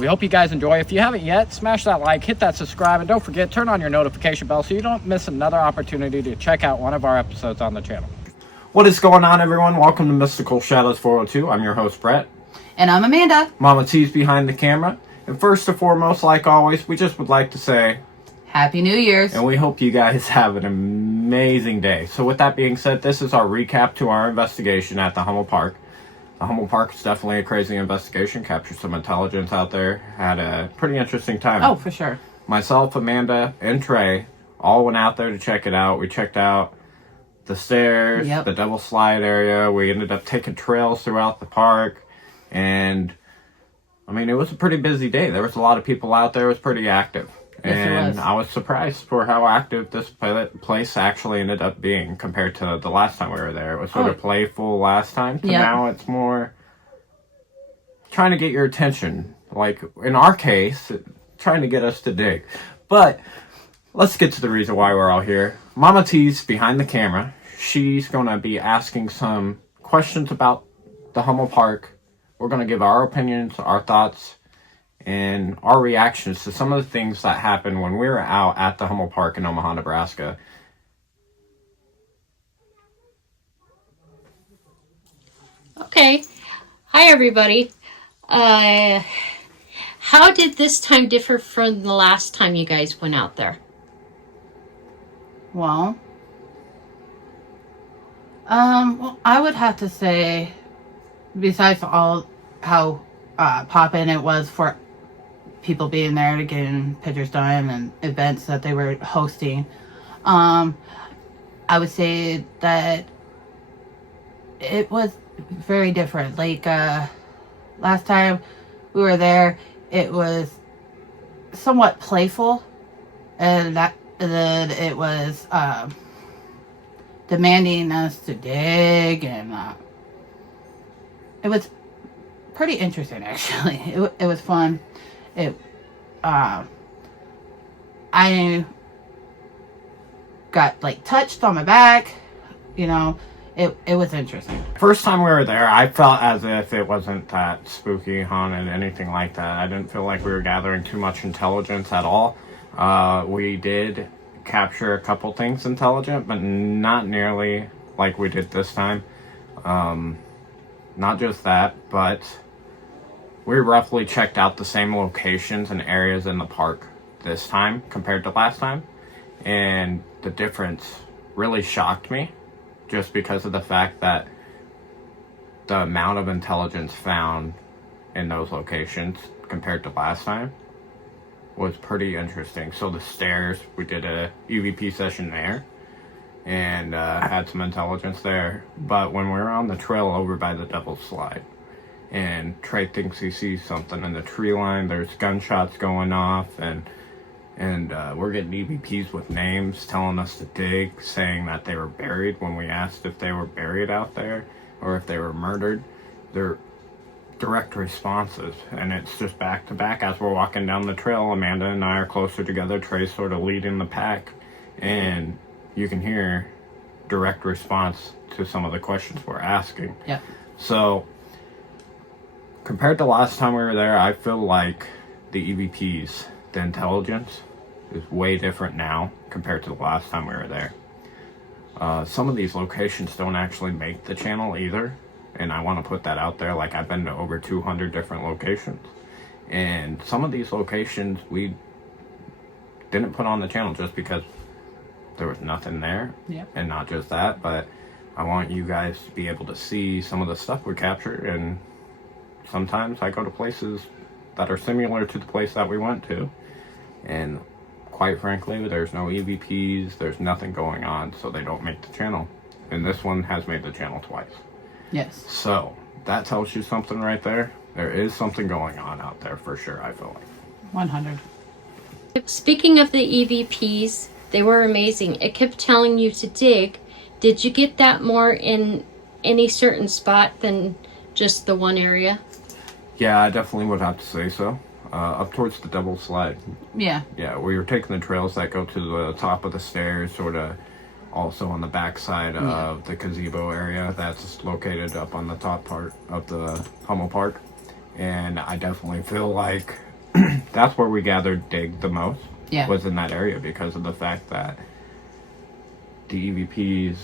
We hope you guys enjoy. If you haven't yet, smash that like, hit that subscribe, and don't forget, turn on your notification bell so you don't miss another opportunity to check out one of our episodes on the channel. What is going on, everyone? Welcome to Mystical Shadows 402. I'm your host, Brett. And I'm Amanda. Mama T's behind the camera. And first and foremost, like always, we just would like to say Happy New Year's. And we hope you guys have an amazing day. So with that being said, this is our recap to our investigation at the Hummel Park. The Hummel Park is definitely a crazy investigation. Captured some intelligence out there. Had a pretty interesting time. Oh, for sure. Myself, Amanda, and Trey all went out there to check it out. We checked out the stairs, the double slide area. We ended up taking trails throughout the park. And, I mean, it was a pretty busy day. There was a lot of people out there. It was pretty active. Yes, and I was surprised for how active this place actually ended up being compared to the last time we were there. It was sort of playful last time, to now it's more trying to get your attention. Like, in our case, trying to get us to dig. But let's get to the reason why we're all here. Mama T's behind the camera. She's going to be asking some questions about the Hummel Park. We're going to give our opinions, our thoughts, and our reactions to some of the things that happened when we were out at the Hummel Park in Omaha, Nebraska. Okay. Hi, everybody. How did this time differ from the last time you guys went out there? Well, I would have to say, besides all how poppin' it was for people being there to getting pictures done and events that they were hosting, I would say that it was very different. Like, last time we were there, it was somewhat playful, and then it was demanding us to dig, and it was pretty interesting, actually. It was fun. I got like touched on my back, you know. It was interesting. First time we were there, I felt as if it wasn't that spooky, haunted, anything like that. I didn't feel like we were gathering too much intelligence at all. We did capture a couple things intelligent, but not nearly like we did this time. Not just that, but we roughly checked out the same locations and areas in the park this time compared to last time. And the difference really shocked me, just because of the fact that the amount of intelligence found in those locations compared to last time was pretty interesting. So the stairs, we did a EVP session there and had some intelligence there. But when we were on the trail over by the double slide, and Trey thinks he sees something in the tree line, there's gunshots going off, and we're getting EVPs with names telling us to dig, saying that they were buried when we asked if they were buried out there or if they were murdered. They're direct responses, and it's just back to back as we're walking down the trail. Amanda and I are closer together. Trey's sort of leading the pack, and you can hear direct response to some of the questions we're asking. Yeah. So compared to last time we were there, I feel like the EVPs, the intelligence, is way different now compared to the last time we were there. Some of these locations don't actually make the channel either, and I want to put that out there. Like, I've been to over 200 different locations, and some of these locations we didn't put on the channel just because there was nothing there. Yeah. And not just that, but I want you guys to be able to see some of the stuff we capture. And sometimes I go to places that are similar to the place that we went to, and quite frankly, there's no EVPs, there's nothing going on, so they don't make the channel. And this one has made the channel twice. Yes. So that tells you something right there. There is something going on out there for sure, I feel like. 100. Speaking of the EVPs, they were amazing. It kept telling you to dig. Did you get that more in any certain spot than just the one area? Yeah, I definitely would have to say so. Up towards the double slide. Yeah. Yeah, we were taking the trails that go to the top of the stairs, sort of also on the back side of the gazebo area that's located up on the top part of the Hummel Park. And I definitely feel like that's where we gathered dig the most. Yeah. Was in that area because of the fact that the EVPs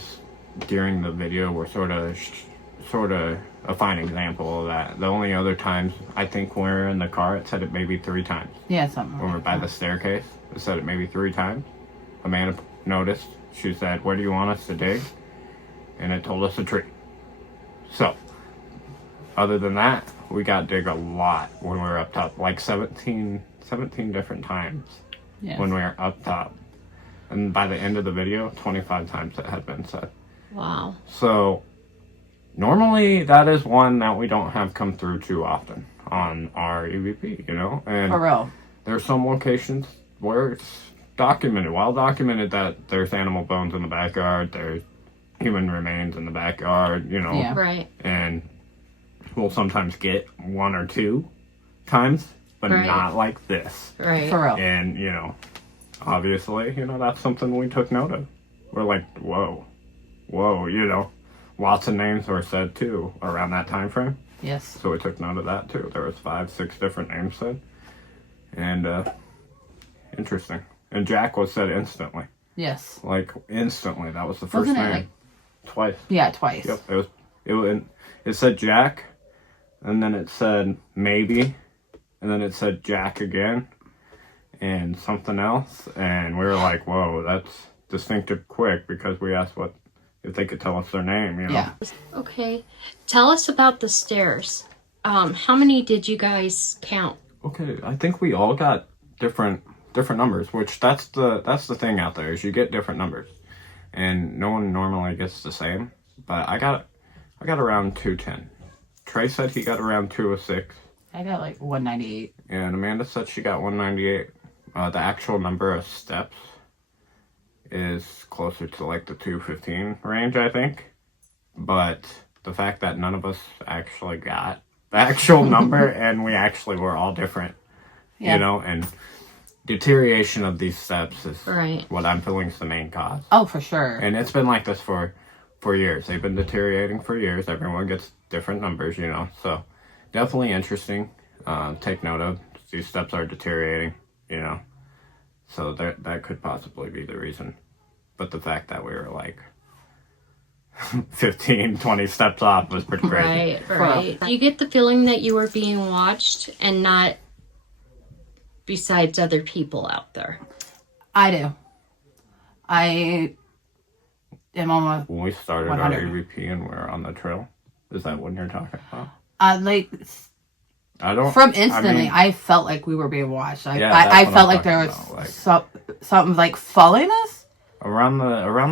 during the video were sort of a fine example of that. The only other times I think when we were in the car, it said it maybe 3 times. Yeah, something. When we're by the staircase, it said it maybe 3 times. Amanda noticed. She said, "Where do you want us to dig?" And it told us a tree. So, other than that, we got dig a lot when we were up top, like 17 different times Yes. when we were up top. And by the end of the video, 25 times it had been said. Wow. So, normally that is one that we don't have come through too often on our EVP, you know? And For real. there's some locations where it's documented, well documented, that there's animal bones in the backyard, there's human remains in the backyard, you know? Yeah. Right. And we'll sometimes get 1 or 2 times, but Right. not like this. Right. For real. And, you know, obviously, you know, that's something we took note of. We're like, whoa, you know. Lots of names were said, too, around that time frame. Yes. So we took note of that, too. There was 5, 6 different names said. And, interesting. And Jack was said instantly. Yes. Like, instantly. That was the first Wasn't it, name. like- Twice. Yeah, twice. Yep, it said Jack, and then it said maybe, and then it said Jack again, and something else, and we were like, whoa, that's distinctive quick, because we asked if they could tell us their name, you know? Yeah. Okay. Tell us about the stairs. How many did you guys count? Okay, I think we all got different numbers, which that's the thing out there, is you get different numbers, and no one normally gets the same, but I got around 210. Trey said he got around 206. I got like 198. And Amanda said she got 198. The actual number of steps is closer to like the 215 range, I think. But the fact that none of us actually got the actual number, and we actually were all different, Yeah. you know, and deterioration of these steps is Right. what I'm feeling is the main cause. Oh, for sure. And it's been like this for years. They've been deteriorating for years. Everyone gets different numbers, you know. So definitely interesting. Take note of. These steps are deteriorating, you know. So that could possibly be the reason. But the fact that we were like 15, 20 steps off was pretty crazy. Right. Do you get the feeling that you were being watched and not besides other people out there? I do. I am almost When we started 100. our EVP and we were on the trail, is that what you're talking about? like I don't. from instantly. I mean, felt like we were being watched. Yeah, that's I what felt I'm like there was talking about, like- something like following us. around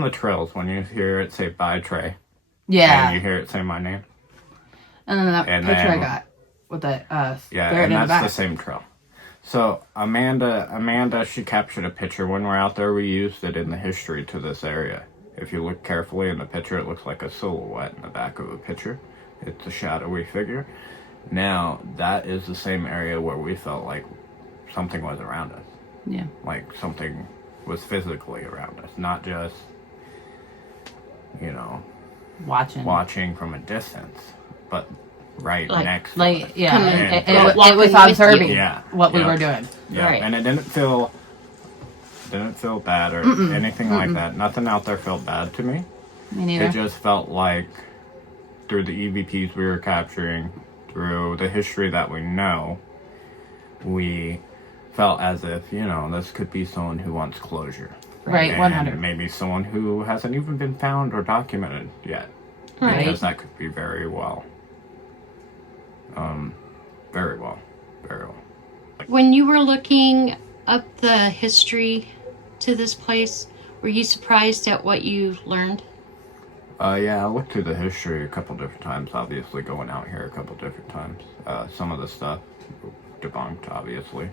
the trails, when you hear it say "Bye, Trey," Yeah, and you hear it say my name. and then that and picture I then- got with the Yeah, spirit and in the that's back. the same trail. So Amanda, she captured a picture when we're out there. We used it in the history to this area. If you look carefully in the picture, it looks like a silhouette in the back of a picture. It's a shadowy figure. Now, that is the same area where we felt like something was around us. Yeah, Like something was physically around us, not just, you know, watching from a distance, but right Like- next to like us. yeah, Come in. it Yeah. was Walking with observing you. Yeah. what we Yeah. were doing. Yeah, Right. and it didn't feel bad or anything like that. Nothing out there felt bad to me. Me neither. It just felt like through the EVPs we were capturing, through the history that we know, we felt as if, you know, this could be someone who wants closure. Right, And 100. maybe someone who hasn't even been found or documented yet. Right. Because that could be very well. Very well. When you were looking up the history to this place, were you surprised at what you learned? Yeah, I looked through the history a couple different times, obviously going out here a couple different times. Some of the stuff debunked, obviously.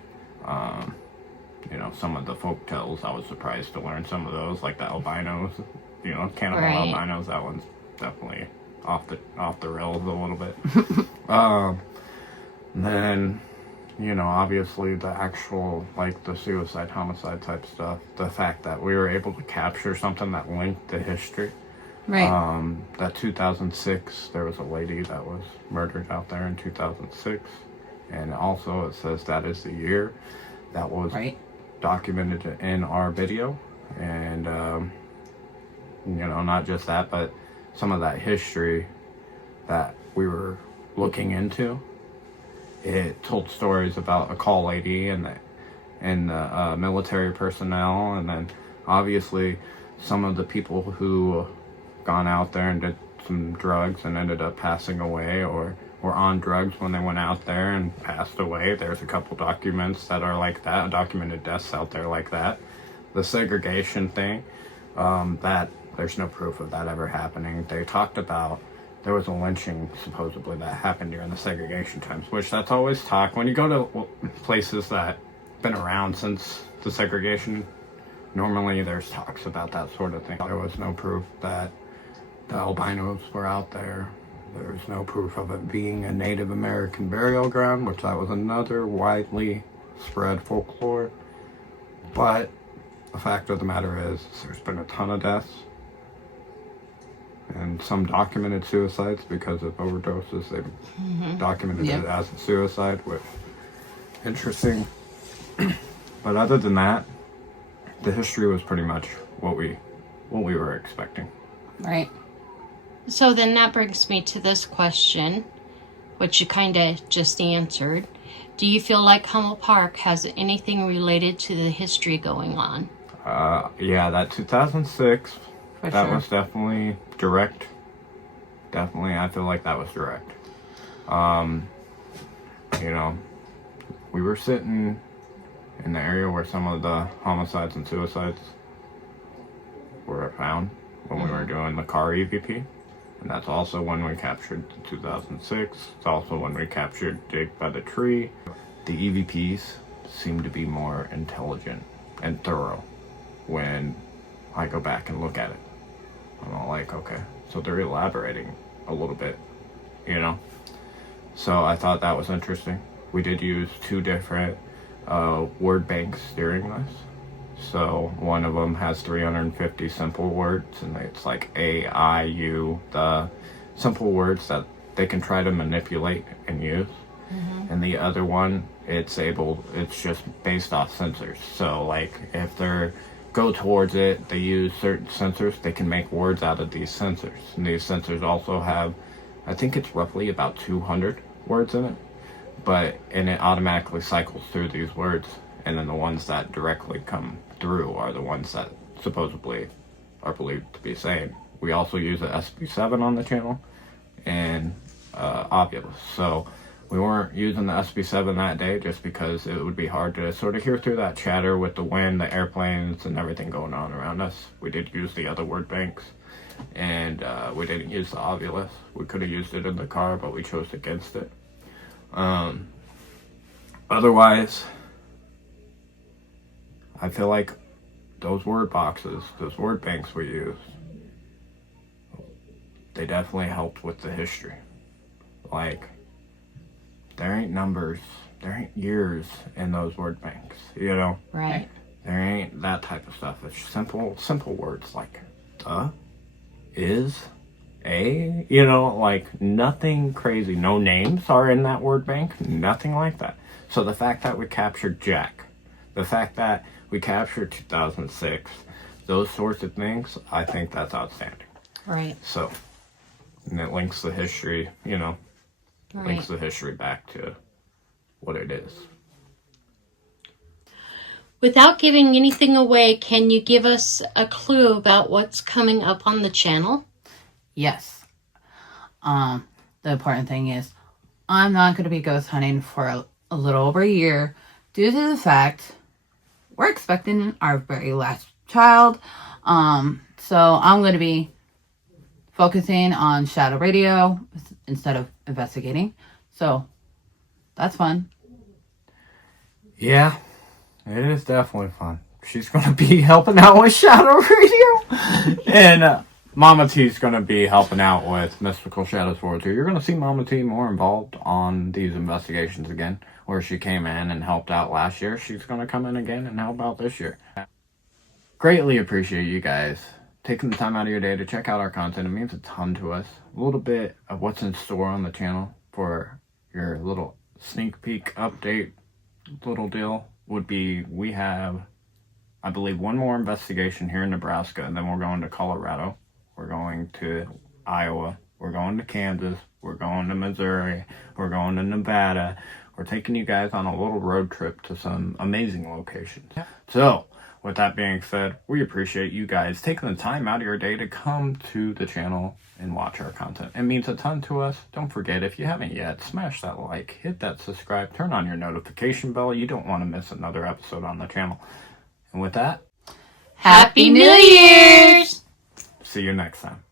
You know, some of the folk tales, I was surprised to learn some of those, like the albinos, you know, cannibal Right. albinos, that one's definitely off the rails a little bit. Then, you know, obviously the actual, like the suicide, homicide type stuff, the fact that we were able to capture something that linked the history. Right. That 2006, there was a lady that was murdered out there in 2006, And also it says that is the year that was Right. documented in our video. And, not just that, but some of that history that we were looking into. It told stories about a call lady and the military personnel, and then obviously some of the people who gone out there and did some drugs and ended up passing away, or were on drugs when they went out there and passed away. There's a couple documents that are like that, documented deaths out there like that. The segregation thing, that there's no proof of that ever happening. They talked about there was a lynching supposedly that happened during the segregation times, which that's always talk when you go to places that been around since the segregation. Normally there's talks about that sort of thing. There was no proof that the albinos were out there. There's no proof of it being a Native American burial ground, which that was another widely spread folklore. But the fact of the matter is there's been a ton of deaths and some documented suicides because of overdoses. They've documented it as a suicide, which interesting. But other than that, the history was pretty much what we were expecting. Right. So then that brings me to this question, which you kind of just answered. Do you feel like Hummel Park has anything related to the history going on? Yeah, that 2006, For that sure. was definitely direct. Definitely, I feel like that was direct. We were sitting in the area where some of the homicides and suicides were found when we were doing the car EVP. And that's also when we captured the 2006. It's also when we captured Dig by the Tree. The EVPs seem to be more intelligent and thorough when I go back and look at it. I'm all like, okay, so they're elaborating a little bit, So I thought that was interesting. We did use 2 different word banks during this. So one of them has 350 simple words, and it's like A, I, U, the simple words that they can try to manipulate and use. And the other one, it's just based off sensors. So like if they're go towards it, they use certain sensors, they can make words out of these sensors. And these sensors also have, I think it's roughly about 200 words in it, and it automatically cycles through these words. And then the ones that directly come through are the ones that supposedly are believed to be sane. We also use a SB7 on the channel and Oculus. So we weren't using the SB7 that day just because it would be hard to sort of hear through that chatter with the wind, the airplanes, and everything going on around us. We did use the other word banks, and we didn't use the Oculus. We could have used it in the car, but we chose against it. Otherwise, I feel like those word boxes, those word banks we used, they definitely helped with the history. Like, there ain't numbers, there ain't years in those word banks, Right. There ain't that type of stuff. It's simple words like is, a, like nothing crazy. No names are in that word bank, nothing like that. So the fact that we captured Jack, the fact that we captured 2006, those sorts of things, I think that's outstanding. Right. So, and it links the history, links Right. the history back to what it is. Without giving anything away, can you give us a clue about what's coming up on the channel? Yes. The important thing is I'm not going to be ghost hunting for a little over a year due to the fact we're expecting our very last child. So I'm going to be focusing on shadow radio instead of investigating. So that's fun. Yeah, it is definitely fun. She's going to be helping out with Shadow Radio. And Mama T's going to be helping out with Mystical Shadows World 2. You're going to see Mama T more involved on these investigations again, where she came in and helped out last year. She's going to come in again and help out this year. Greatly appreciate you guys taking the time out of your day to check out our content. It means a ton to us. A little bit of what's in store on the channel for your little sneak peek update little deal would be we have, I believe, one more investigation here in Nebraska, and then we're going to Colorado. We're going to Iowa. We're going to Kansas. We're going to Missouri. We're going to Nevada. We're taking you guys on a little road trip to some amazing locations. So, with that being said, we appreciate you guys taking the time out of your day to come to the channel and watch our content. It means a ton to us. Don't forget, if you haven't yet, smash that like, hit that subscribe, turn on your notification bell. You don't want to miss another episode on the channel. And with that, Happy New Year's! see you next time.